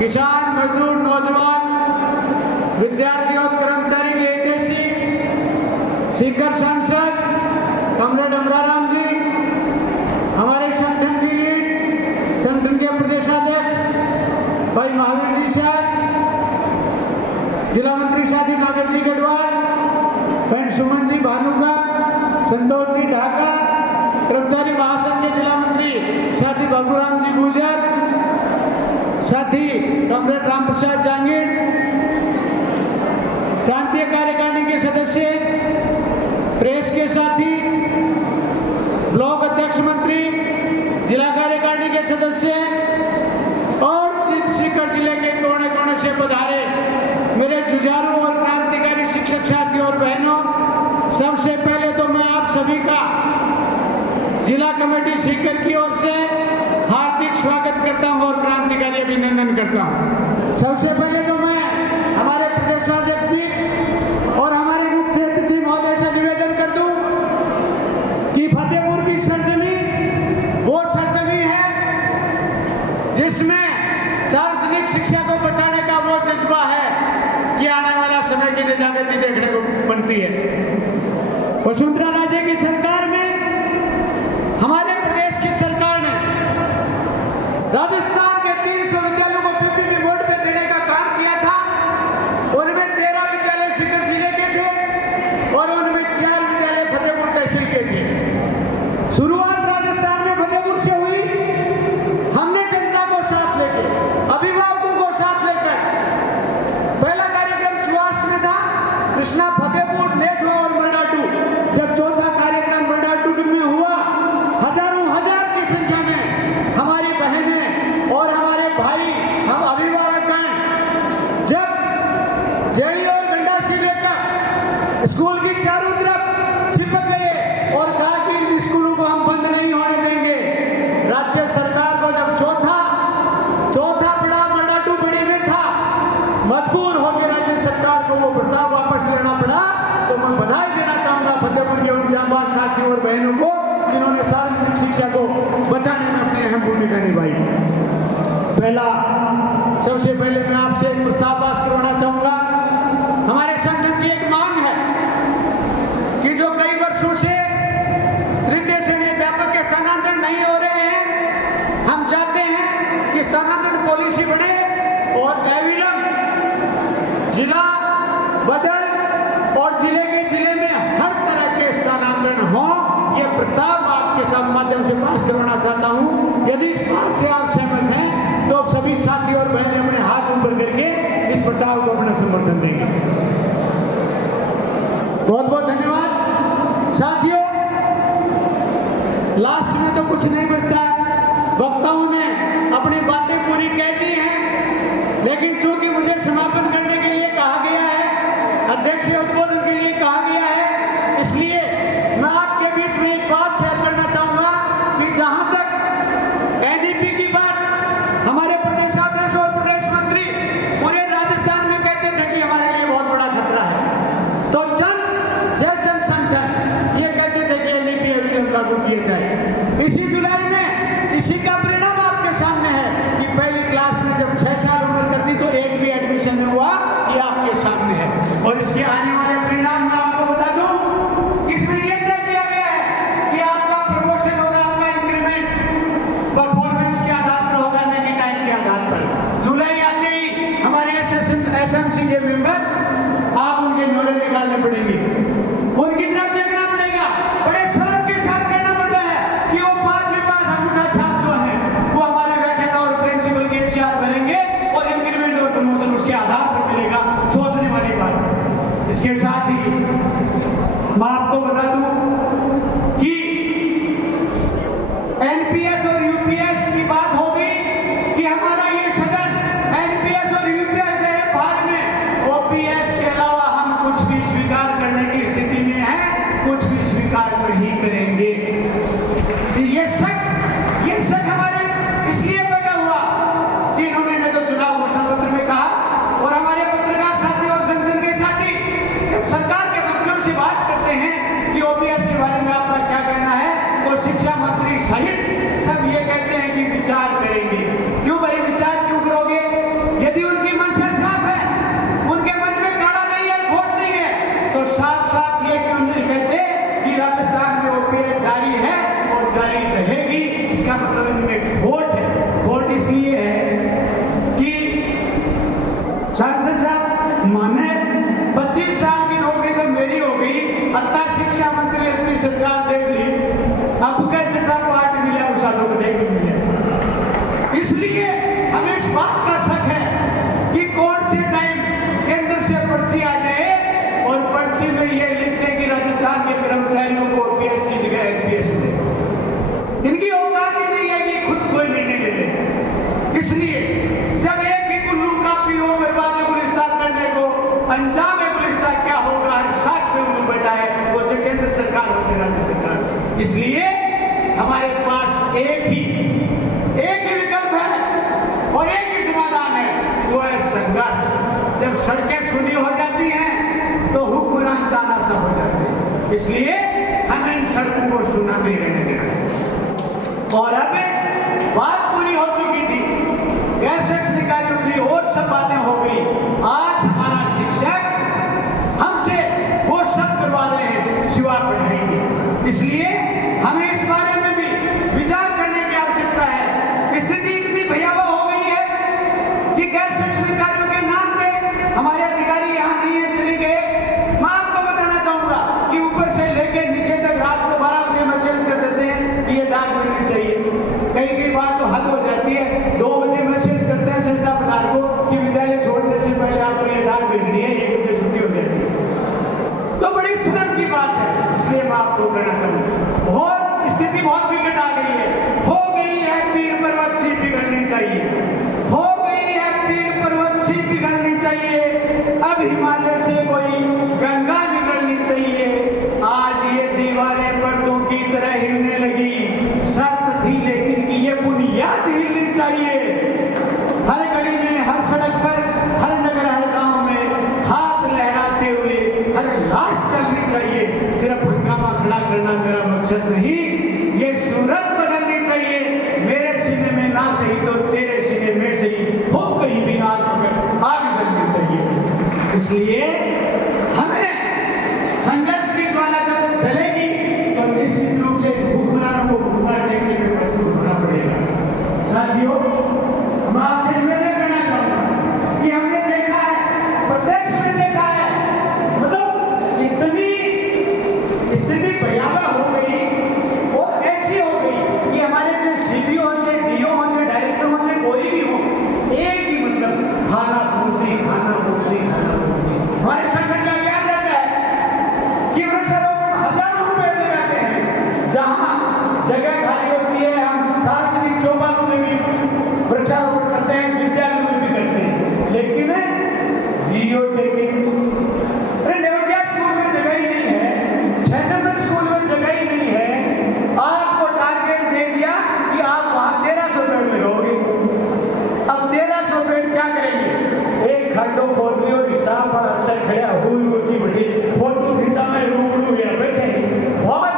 किसान, मजदूर, नौजवान, विद्यार्थी और कर्मचारी के हितैषी सीकर सांसद कमरेड अमराराम जी, हमारे संगठन की लीड, संगठन के प्रदेशाध्यक्ष भाई महावीर जी साहब, जिला मंत्री साथी नागर जी गढ़वाल, बहन सुमन जी भानुका, संतोष जी ढाका, कर्मचारी महासंघ के जिला मंत्री साथी बाबूराम जी गुजर, साथी कमरेड राम प्रसाद जांगीर, प्रांतीय कार्यकारिणी के सदस्य, प्रेस के साथी, ब्लॉक अध्यक्ष मंत्री, जिला कार्यकारिणी के सदस्य और सीकर जिले के कोने कोने से पधारे मेरे जुझारू और क्रांतिकारी शिक्षक साथी और बहनों, सबसे पहले तो मैं आप सभी का जिला कमेटी सीकर की ओर से हार्दिक स्वागत करता हूं और क्रांतिकारी अभिनंदन करता हूं। सबसे पहले तो मैं हमारे प्रदेशाध्यक्ष जी और हमारे मुख्य अतिथि महोदय से निवेदन कर दूं कि फतेहपुर की सरजमी वो सरजमी है जिसमें सार्वजनिक शिक्षा को बचाने का वो जज्बा है, ये आने वाला समय की निजागती देखने को बनती है। वसुंधरा राजे की सरकार में, हमारे प्रदेश की सरकार ने राजस्थान के 300 विद्यालयों को पीपीपी बोर्ड पे देने का काम किया था। उनमें 13 विद्यालय सीकर जिले के थे और उनमें 4 विद्यालय फतेहपुर तहसील के थे। शुरुआत राजस्थान में फतेहपुर से हुई। हमने जनता को साथ लेकर, अभिभावकों को साथ लेकर, पहला कार्यक्रम चुआस में था, कृष्णा, फतेहपुर, नेठवा और मरडाटू। जब चौथा कार्यक्रम मरडाटू में हुआ, हजारों हजार की संख्या में हमारी बहनें और हमारे भाई, हम अभिभावक हैं, जब जेड़ी और गंडासी लेकर स्कूल की चारों तरफ चिपक गए और कहा कि इन स्कूलों को हम बंद नहीं होने देंगे। राज्य सरकार को जब चौथा बड़ा मरडाटू बड़ी में था, मजबूर होकर राज्य सरकार को वो प्रस्ताव वापस लेना पड़ा। तो मैं बधाई देना चाहूंगा फतेहपुर के उन जांबाज साथियों और बहनों को जिन्होंने सार्वजनिक शिक्षा को बचाने में अपनी अहम भूमिका निभाई। सबसे पहले मैं आपसे एक प्रस्ताव पास करवाना चाहूंगा। हमारे संगठन की एक मांग है कि जो कई वर्षों से तृतीय श्रेणी अध्यापक के स्थानांतरण नहीं हो रहे हैं, हम चाहते हैं कि स्थानांतरण पॉलिसी बने और अविलंब जिला बदल और जिले में हर तरह के स्थानांतरण हो। यह प्रस्ताव आपके साथ माध्यम से पास करवाना चाहता हूं। यदि इस बात से आप सहमत हैं तो आप सभी साथी और बहनें अपने हाथ ऊपर करके इस प्रस्ताव को अपना समर्थन देंगे। बहुत बहुत धन्यवाद साथियों। लास्ट में तो कुछ नहीं बचता, वक्ताओं ने अपनी बातें पूरी कह दी हैं, लेकिन चूंकि मुझे समापन करने के लिए कहा गया है, अध्यक्ष से उद्बोधन के लिए कहा गया है, इसलिए मैं आपके बीच में एक बात शेयर करना चाहूंगा कि जहां तक एनईपी की बात, हमारे प्रदेशाध्यक्ष और प्रदेश मंत्री पूरे राजस्थान में कहते थे कि हमारे लिए बहुत बड़ा खतरा है, तो जन संगठन ये कहते थे कि एनईपी अविलंब लागू किए जाए। इसी जुलाई में इसी का परिणाम आपके सामने है कि पहली क्लास में जब 6 साल उम्र कर दी तो एक भी एडमिशन नहीं हुआ, ये आपके सामने है। और इसके आने वाले परिणाम मैं आपको बता दूं, इसमें यह तय किया गया है कि आपका प्रमोशन और आपका इंक्रीमेंट परफॉर्मेंस के आधार पर होगा, नहीं टाइम के आधार पर। जुलाई आते ही हमारे एसएमसी के मेंबर, आप उनके न्योरे निकालने पड़ेंगे, उनकी तरफ देखना पड़ेगा। बड़े शर्म के साथ कहना पड़ रहा है कि वो 5 अंगूठा छाप जो है वो हमारे व्याख्यान और प्रिंसिपल के HR बनेंगे और इंक्रीमेंट और प्रमोशन उसके आधार पर मिलेगा। सोचने वाली बात है। इसके साथ ही मैं आपको बता दूं कि एनपीएस और यूपीएस की बात होगी कि हमारा ये सदन एनपीएस और यूपीएस से भाग में ओपीएस के अलावा हम कुछ भी स्वीकार करने की स्थिति में है, कुछ भी स्वीकार नहीं करेंगे। ये शक हमारे इसलिए पैदा हुआ कि इन्होंने तो चुनाव घोषणा पत्र में कहा और हमारे पत्रकार साथी और संगठन के साथी जब सरकार के मंत्रियों से बात करते हैं कि ओपीएस के बारे में आपका क्या कहना है, तो शिक्षा मंत्री सहित सब ये कहते हैं कि विचार इसलिए हमारे पास एक ही विकल्प है और एक ही समाधान है, वो है संघर्ष। जब सड़कें सुनी हो जाती हैं तो हुक्मरान तानाशाह हो जाते हैं, इसलिए हमें इन सड़कों को सुना नहीं रहने देना। और अब बात पूरी हो चुकी थी, गैर शैक्षणिक कार्यों की और सब बातें हो गई। आज हमारा शिक्षक हमसे वो सब करवा रहे हैं सिवा पढ़ाई के, इसलिए हमें इस बारे में भी विचार करने की आवश्यकता है। स्थिति इतनी भयावह हो गई है कि गैर शैक्षणिक कार्यों के नाम पे हमारे अधिकारी यहाँ नहीं है, चले गए। मैं आपको बताना चाहूंगा कि ऊपर से लेकर नीचे तक रात को 12 बजे मैसेज कर देते हैं कि ये डाक मिलनी चाहिए। कई बार तो हद हो जाती है, 2 बजे मैसेज करते हैं संस्था प्रधान को कि विद्यालय छोड़ने से पहले आपको ये डाक भेजनी है, 1 बजे छुट्टी हो जाती है। तो बड़ी शर्म की बात है, इसलिए मैं आपको कहना चाहूंगा बहुत स्थिति बहुत विकट आ गई है। हो गई है पीर पर्वत सी पिघलनी चाहिए, हो गई है पीर पर्वत सी पिघलनी चाहिए, अब हिमालय से कोई गंगा निकलनी चाहिए। आज ये दीवारें पर्दों की तरह हिलने लगी, शर्त थी लेकिन कि ये बुनियाद हिलनी चाहिए। हर गली में, हर सड़क पर, हर नगर, हर गांव में हाथ लहराते हुए हर लाश चलनी चाहिए। सिर्फ हंगामा खड़ा करना मेरा मकसद नहीं, ये सूरत बदलनी चाहिए। मेरे सीने में ना सही तो तेरे सीने में सही हो, कहीं भी आग जलनी चाहिए। इसलिए हमें संघर्ष की ज्वाला जब जलेगी तो निश्चित रूप से हुक्मरानों को घूमना देखने में मजबूर होना पड़ेगा। साथियों, मैं आपसे निवेदन करना चाहूंगा कि हमने देखा है, प्रत्यक्ष में देखा है, मतलब इतनी स्थिति भयावह हो गई और ऐसी हो गई कि हमारे जो सीपीओ हो, चाहे डीओ हो, चाहे डायरेक्टर हो, चाहे कोई भी हो, एक ही मतलब खाना पूर्ति, खाना पूर्ति, खाना पूर्ति। हमारे संगठन का ज्ञान रहता है कि वृक्षारोपण हजारों पेड़ लगाते हैं, जहां जगह खाली होती है हम सार्वजनिक चौपालों में भी वृक्षारोपण करते हैं, विद्यालयों में भी करते हैं, लेकिन जियो टेकिंग स्कूल में जगह ही नहीं है, 6 नंबर स्कूल में जगह ही नहीं है। आपको टारगेट दे दिया कि आप वहां 1300 पेड़ लगाओगे। अब 1300 पेड़ क्या करेंगे? एक खड्डो खोद लियो, स्टाफ पर अक्सर खड़ा हुई की बड़ी फोटो खींचा में रूबरू गया बैठे। बहुत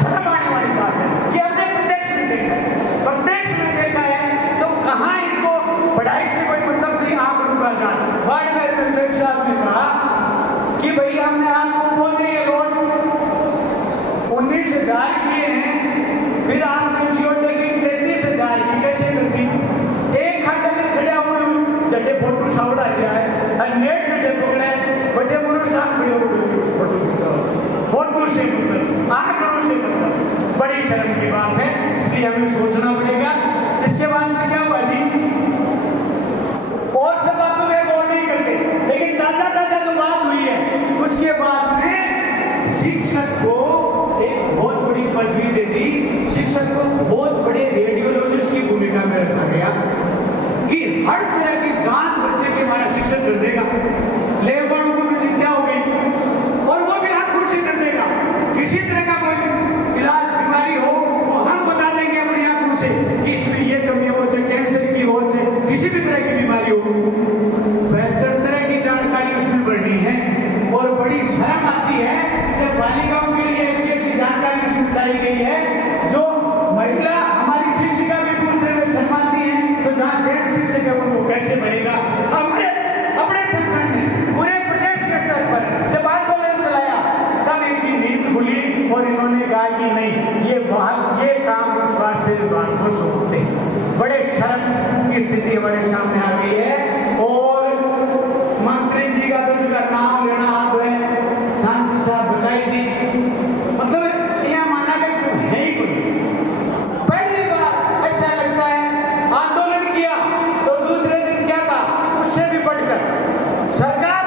शर्म आने वाली बात है। ये हमने प्रत्यक्ष में देखा है। तो कहाँ इनको पढ़ाई से कोई मतलब नहीं, आप रुका जाए। वार्ड मेंबर साहब ने कहा कि भाई हमने आपको बोले ये रोड 19,000 किए हैं, फिर आपने जियो टेकिंग 33,000 की कैसे कर दी? एक खड्डे में खड़े हुए जटे फोटो सावड़ा किया है, नेट जटे पकड़े बटे पुरुष साथ खड़े हुए फोटो से मतलब आंकड़ों से मतलब बड़ी शर्म की बात है। इसलिए हमें सोचना पड़ेगा। इसके बाद में क्या हुआ जी, और सब बातों में गौर नहीं करते, लेकिन ताजा तो बात हुई है। उसके बाद में शिक्षक को एक बहुत बड़ी पदवी दे दी, शिक्षक को बहुत बड़े रेडियोलॉजिस्ट की भूमिका में रखा गया कि हर तरह की जांच बच्चे के हमारा शिक्षक कर देगा। लेबर को भी चिंता हो गई और वो भी हाथ कुर्सी कर देगा। किसी तरह का कोई इलाज बीमारी हो वो हम बता देंगे अपनी आंखों से कि इसमें ये कमी हो, चाहे कैंसर की हो, चाहे किसी भी तरह की बीमारी हो, बेहतर तरह की जानकारी उसमें बढ़नी है। और बड़ी शर्म आती है जब बालिकाओं के लिए ऐसी जानकारी उसमें चाहिए गई है जो महिला हमारी शिक्षिका भी पूछते हुए शर्माती है, तो जहाँ जेंट्स शिक्षक है उनको कैसे बढ़ेगा। अपने संगठन में पूरे प्रदेश के स्तर पर जब आंदोलन चलाया तब इनकी नींद खुली और इन्होंने कहा कि नहीं, ये काम स्वास्थ्य विभाग को सौंपते। बड़े शर्म की स्थिति हमारे सामने आ गई है। और मंत्री जी का तो जिनका नाम लेना आप सांसद साहब बताई दी, मतलब यह माना कि है ही कोई। पहली बार ऐसा लगता है आंदोलन किया तो दूसरे दिन क्या था, उससे भी बढ़कर सरकार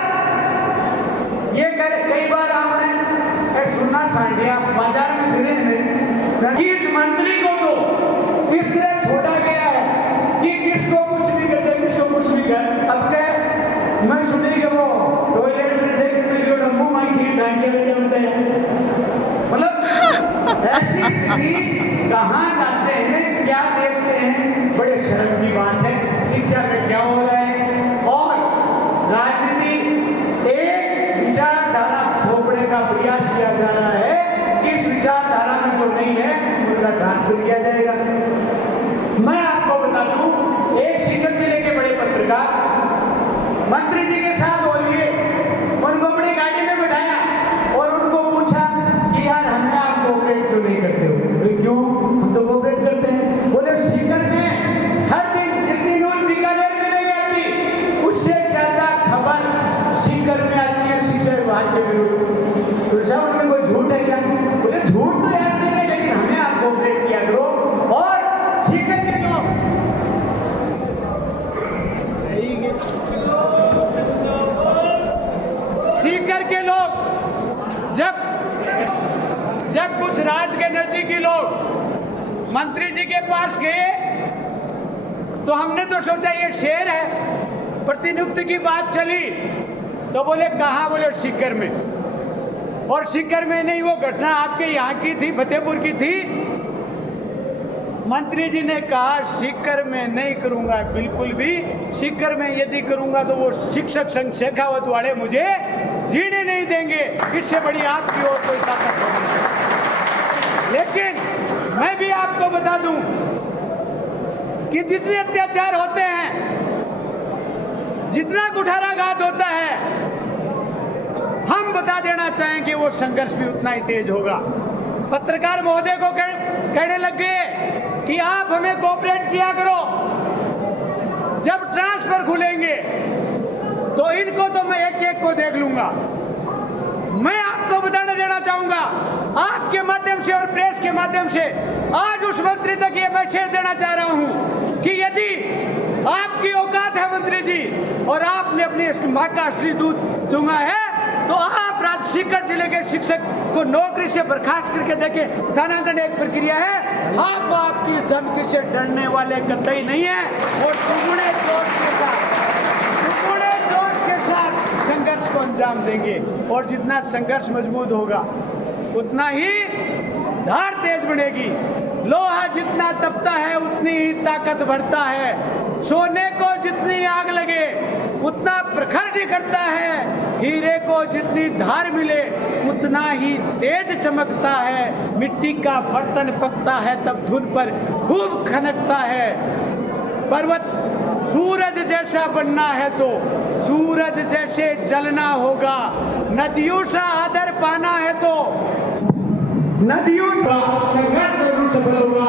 ये करे। कई बार आपने सुनना सांडिया बाजार में फिरे हैं कि इस मंत्री को तो इस तरह छोड़ा गया है कि किसको कुछ भी कहते, किसको कुछ भी ऐसी स्थिति कहाँ जाते हैं, क्या देखते हैं, बड़े शर्म की बात है। शिक्षा में क्या हो रहा है, और राजनीति एक विचारधारा थोपने का प्रयास किया जा रहा है कि इस विचारधारा में जो नहीं है उनका ट्रांसफर किया जाएगा। मैं आपको बता दूं, एक सीकर जिले के बड़े पत्रकार मंत्री जी के साथ हो लिए, उनको अपनी गाड़ी में बैठाया और उनको पूछा कि यार हमने आप कोऑपरेट क्यों नहीं करते हो? क्यों, हम तो कोऑपरेट करते हैं। बोले सीकर में हर दिन जितनी न्यूज बीकानेर में नहीं आती उससे ज्यादा खबर सीकर में आती है शिक्षा विभाग के विरुद्ध। तो साहब उनमें कोई झूठ है क्या? बोले झूठ तो यार नहीं है, लेकिन हमें आप कोऑपरेट किया करो। और सीकर के लोग सीकर के लोग जब कुछ राज्य के नजदीकी लोग मंत्री जी के पास गए तो हमने तो सोचा ये शेर है, प्रतिनियुक्ति की बात चली तो बोले कहाँ? बोले सीकर में। और सीकर में नहीं, वो घटना आपके यहाँ की थी, फतेहपुर की थी। मंत्री जी ने कहा सीकर में नहीं करूंगा, बिल्कुल भी। सीकर में यदि करूंगा तो वो शिक्षक संघ शेखावत वाले मुझे जीने नहीं देंगे, इससे बड़ी आपकी और कोई ताकत नहीं। लेकिन मैं भी आपको बता दूं कि जितने अत्याचार होते हैं, जितना कुठाराघात होता है, हम बता देना चाहें कि वो संघर्ष भी उतना ही तेज होगा। पत्रकार महोदय को कहने लग गए कि आप हमें कोऑपरेट किया करो, जब ट्रांसफर खुलेंगे तो इनको तो मैं एक एक को देख लूंगा। मैं आपको बताना देना चाहूंगा, आपके माध्यम से और प्रेस के माध्यम से आज उस मंत्री तक ये मैसेज देना चाह रहा हूं कि यदि आपकी औकात है मंत्री जी, और आपने अपनी मां का असली दूध चूंगा है, तो आप सीकर जिले के शिक्षक को नौकरी से बर्खास्त करके देखें। स्थानांतरण एक प्रक्रिया है, आपकी इस धमकी से डरने वाले कतई नहीं है। और दुगुने जोश के साथ संघर्ष को अंजाम देंगे, और जितना संघर्ष मजबूत होगा उतना ही धार तेज बढ़ेगी। लोहा जितना तपता है उतनी ही ताकत बढ़ता है। सोने को जितनी आग लगे उतना प्रखर निकलता है। हीरे को जितनी धार मिले उतना ही तेज चमकता है। मिट्टी का बर्तन पकता है तब धुन पर खूब खनकता है। पर्वत सूरज जैसा बनना है तो सूरज जैसे जलना होगा। नदियों सा आदर पाना है तो नदियों का संघर्ष जरूर सफल होगा।